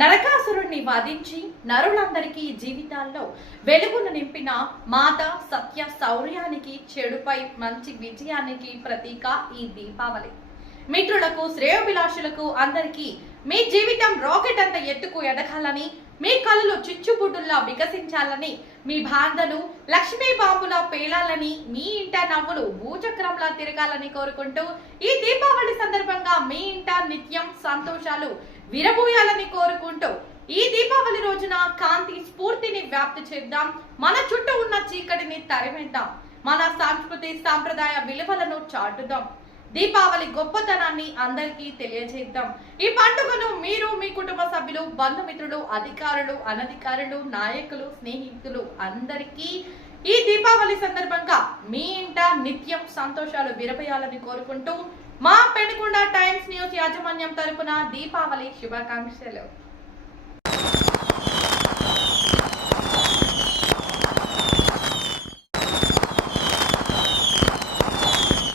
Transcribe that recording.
నరకాసురుణ్ణి వధించి నరులందరికీ జీవితాల్లో వెలుగును నింపిన మాత సత్య శౌర్యానికి, చెడుపై మంచి విజయానికి ప్రతీక ఈ దీపావళి. మిత్రులకు, శ్రేయోభిలాషులకు అందరికీ మీ జీవితం రాకెట్ అంత ఎత్తుకు ఎదగాలని, మీ కళ్ళు చిచ్చుబుడ్డుల్లా వికసించాలని, మీ బాంధలు లక్ష్మీ బాంబులా పేలాలని, మీ ఇంట నవ్వులు భూచక్రంలా తిరగాలని కోరుకుంటూ ఈ దీపావళి సందర్భంగా మీ ఇంట నిత్యం సంతోషాలు విరబూయాలని కోరుకుంటూ ఈ దీపావళి రోజున కాంతి స్ఫూర్తిని వ్యాప్తి చేద్దాం. మన చుట్టూ ఉన్న చీకటిని తరిమేద్దాం. మన సంస్కృతి సాంప్రదాయ విలువలను చాటుదాం. దీపావళి గొప్పతనాన్ని అందరికీ తెలియజేద్దాం. ఈ పండుగను మీరు, మీ కుటుంబ సభ్యులు, బంధుమిత్రులు, అధికారులు, అనధికారులు, నాయకులు, స్నేహితులు అందరికీ ఈ దీపావళి సందర్భంగా మీ ఇంట నిత్యం సంతోషాలు విరబయాలని కోరుకుంటూ మా పెనుకొండ టైమ్స్ న్యూస్ యాజమాన్యం తరపున దీపావళి శుభాకాంక్షలు.